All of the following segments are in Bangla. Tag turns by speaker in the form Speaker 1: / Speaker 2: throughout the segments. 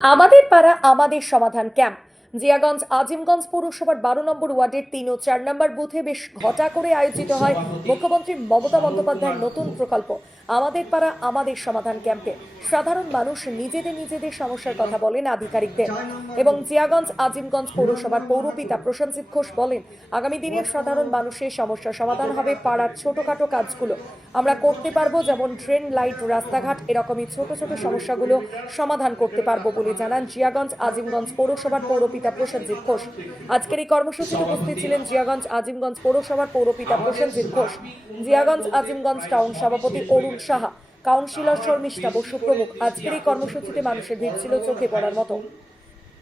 Speaker 1: আমাদের পাড়া আমাদের সমাধান ক্যাম্প। জিয়াগঞ্জ আজিমগঞ্জ পৌরসভার বারো নম্বর ওয়ার্ডের তিন ও চার নম্বর বুথে বেশ ঘটা করে আয়োজিত হয় মুখ্যমন্ত্রী মমতা বন্দ্যোপাধ্যায়ের নতুন প্রকল্প, আমাদের পাড়া, আমাদের সমাধান ক্যাম্পে। সাধারণ মানুষ নিজেদের নিজেদের সমস্যার কথা বলেন আধিকারিকদের। এবং জিয়াগঞ্জ আজিমগঞ্জ পৌরসভার পৌরপিতা প্রসেনজিৎ ঘোষ বলেন, আগামী দিনে সাধারণ মানুষের সমস্যা সমাধান হবে পাড়ার ছোটখাটো কাজগুলো। আমরা করতে পারব যেমন ট্রেন লাইট, রাস্তাঘাট, এরকমই ছোট ছোট সমস্যাগুলো সমাধান করতে পারব বলে জানান জিয়াগঞ্জ আজিমগঞ্জ পৌরসভার পৌরপিতা প্রসেনজিৎ ঘোষ। আজকের এই কর্মসূচিতে উপস্থিত ছিলেন জিয়াগঞ্জ আজিমগঞ্জ পৌরসভার পৌরপিতা প্রসেনজিৎ ঘোষ। জিয়াগঞ্জ আজিমগঞ্জ টাউন সভাপতি অরুণ সাহা কাউন্সিলর শর্মিষ্ঠা বসু প্রমুখ। আজকের এই কর্মসূচিতে মানুষের ভিড় ছিল চোখে পড়ার মতো।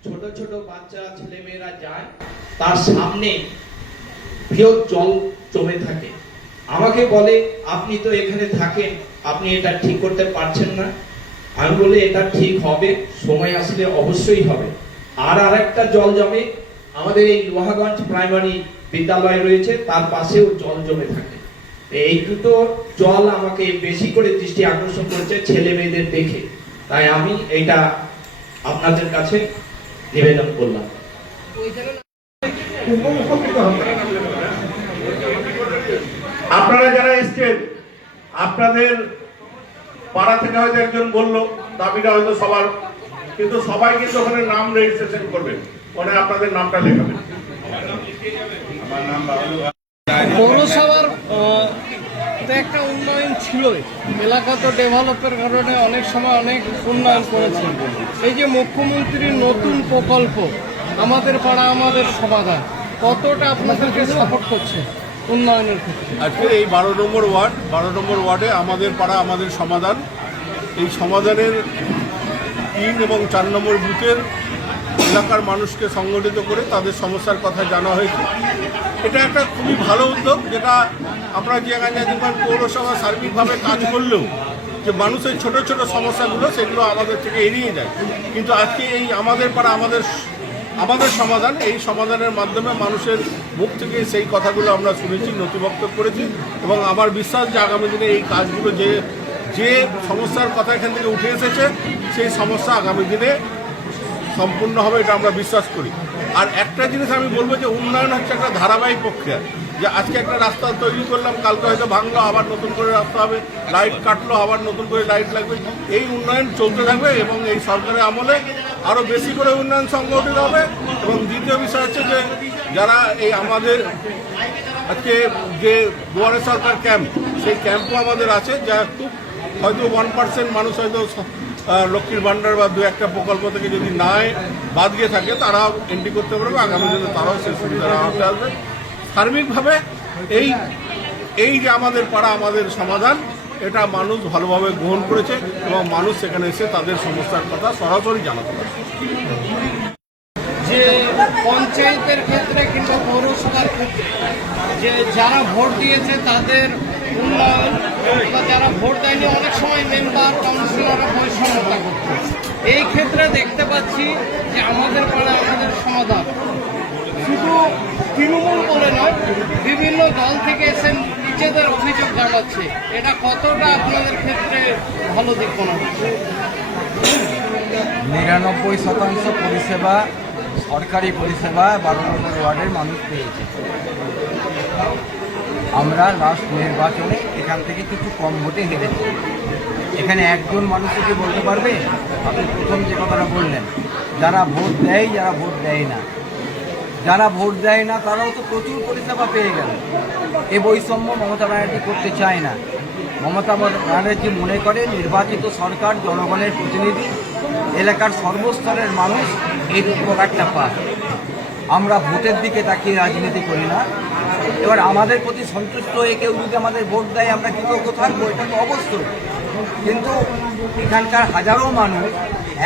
Speaker 2: ছোট ছোট বাচ্চা ছেলে মেয়েরা যায়, তার সামনে বৃহৎ জল জমে থাকে। আমাকে বলে, আপনি তো এখানে থাকেন, আপনি এটা ঠিক করতে পারছেন না। আমি বলি, এটা ঠিক হবে, সময় আসলে অবশ্যই হবে। আর আরেকটা জল জমে, আমাদের এই লোহাগঞ্জ প্রাইমারি বিদ্যালয় রয়েছে, তার পাশেও জল জমে থাকে। এই দুটো জল আমাকে বেশি করে দৃষ্টি আকর্ষণ করছে ছেলে মেয়েদের দেখে। তাই আমি এটা আপনাদের কাছে নিবেদন করলাম।
Speaker 3: আপনারা যারা এসছেন, আপনাদের পাড়া থেকে হয়তো একজন বলল, দাবিটা হয়তো সবার কিন্তু সবাই কিন্তু ওখানে নাম রেজিস্ট্রেশন করবেন ওখানে আপনাদের নামটা লেখাবেন আমার নাম
Speaker 4: পৌরসভার তো একটা উন্নয়ন ছিলই। এলাকা তো ডেভেলপের কারণে অনেক সময় অনেক উন্নয়ন করেছে। এই যে মুখ্যমন্ত্রীর নতুন প্রকল্প আমাদের পাড়া আমাদের সমাধান কতটা আপনাদেরকে সাপোর্ট করছে উন্নয়নের
Speaker 5: আজকে এই বারো নম্বর ওয়ার্ড বারো নম্বর ওয়ার্ডে আমাদের পাড়া আমাদের সমাধান। এই সমাধানের তিন এবং চার নম্বর বুথের এলাকার মানুষকে সংগঠিত করে তাদের সমস্যার কথা জানা হয়েছে। এটা একটা খুবই ভালো উদ্যোগ, যেটা আমরা জিয়াগাঞ্জাদিপার পৌরসভা সার্বিকভাবে কাজ করলেও যে মানুষের ছোট ছোট সমস্যাগুলো সেগুলো আমাদের থেকে এড়িয়ে যায়। কিন্তু আজকে এই আমাদের পাড়া, আমাদের আমাদের সমাধান, এই সমাধানের মাধ্যমে মানুষের মুখ থেকে সেই কথাগুলো আমরা শুনেছি, নথিভুক্ত করেছি এবং আমার বিশ্বাস যে আগামী দিনে এই কাজগুলো যে যে সমস্যার কথা এখান থেকে উঠে এসেছে, সেই সমস্যা আগামী দিনে সম্পূর্ণ হবে এটা আমরা বিশ্বাস করি। আর একটা জিনিস আমি বলব যে উন্নয়ন হচ্ছে একটা ধারাবাহিক প্রক্রিয়া। যে আজকে একটা রাস্তা তৈরি করলাম, কালকে হয়তো ভাঙলো, আবার নতুন করে রাস্তা হবে, লাইট কাটলো, আবার নতুন করে লাইট লাগবে। এই উন্নয়ন চলতে থাকবে এবং এই সরকারের আমলে আরও বেশি করে উন্নয়ন সংগঠিত হবে। এবং দ্বিতীয় বিষয় হচ্ছে যে যারা এই আমাদের আজকে যে দুয়ারে সরকার ক্যাম্প, সেই ক্যাম্পও আমাদের আছে, যা খুব হয়তো ওয়ান পার্সেন্ট মানুষ হয়তো লক্ষ্মীর ভাণ্ডার বা দু একটা প্রকল্প থেকে যদি নাই, বাদ গিয়ে থাকে তারাও এন্ট্রি করতে পারবে আগামী দিনে তারাও সেই সুবিধা হাতে আসবে। সার্বিকভাবে এই এই যে আমাদের পাড়া, আমাদের সমাধান, এটা মানুষ ভালোভাবে গ্রহণ করেছে এবং মানুষ সেখানে এসে তাদের সমস্যার কথা সরাসরি জানাতে পারে
Speaker 4: পঞ্চায়েতের ক্ষেত্রে কিংবা পৌরসভার ক্ষেত্রে যে যারা ভোট দিয়েছে তাদের উন্নয়ন বা যারা ভোট দেয়নি, অনেক সময় মেম্বার কাউন্সিলররা বৈষম্যতা করছে। এই ক্ষেত্রে দেখতে পাচ্ছি যে আমাদের পাড়া আমাদের সমাধান। শুধু তৃণমূল বলে নয়, বিভিন্ন দল থেকে এসে নিজেদের অভিযোগ জানাচ্ছে। এটা কতটা আপনাদের ক্ষেত্রে ভালো দিক মনে হচ্ছে?
Speaker 6: নিরানব্বই শতাংশ পরিষেবা সরকারি পরিষেবা বারো নম্বর ওয়ার্ডের মানুষ পেয়েছে। আমরা লাস্ট নির্বাচনে এখান থেকে কিছু কম ভোটে হেরেছি। এখানে একজন মানুষকে কি বলতে পারবে, আপনি প্রথম যে কথাটা বললেন, যারা ভোট দেয়, যারা ভোট দেয় না। যারা ভোট দেয় না, তারাও তো প্রচুর পরিষেবা পেয়ে গেল। এ বৈষম্য মমতা ব্যানার্জি করতে চায় না। মমতা ব্যানার্জি মনে করে, নির্বাচিত সরকার, জনগণের প্রতিনিধি, এলাকার সর্বস্তরের মানুষ এই উপকারটা পায় আমরা ভোটের দিকে তাকিয়ে রাজনীতি করি না। এবার আমাদের প্রতি সন্তুষ্ট হয়ে কেউ যদি আমাদের ভোট দেয়, আমরা কৃতজ্ঞ থাকব? এটা তো অবশ্যই। কিন্তু এখানকার হাজারো মানুষ,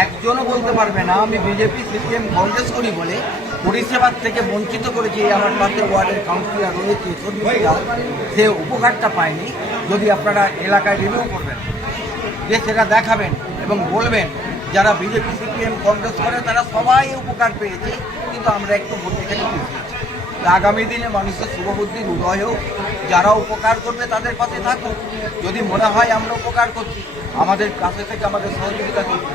Speaker 6: একজনও বলতে পারবে না, আমি বিজেপি, সিপিএম, কংগ্রেস করি বলে পরিষেবার থেকে বঞ্চিত করেছি আমার পাশে ওয়ার্ডের কাউন্সিলর রয়েছে সে উপকারটা পায়নি। যদি আপনারা এলাকায় রিভিউ করবেন, যে সেটা দেখাবেন এবং বলবেন যারা বিজেপি, সিপিএম, কংগ্রেস করে, তারা সবাই উপকার পেয়েছে, কিন্তু আমরা একটু ভোট এখানে আগামী দিনে মানুষের শুভবুদ্ধির উদয় হোক। যারা উপকার করবে, তাদের পাশে থাকুক। যদি মনে হয় আমরা উপকার করছি, আমাদের কাছে থেকে আমাদের সহযোগিতা করবে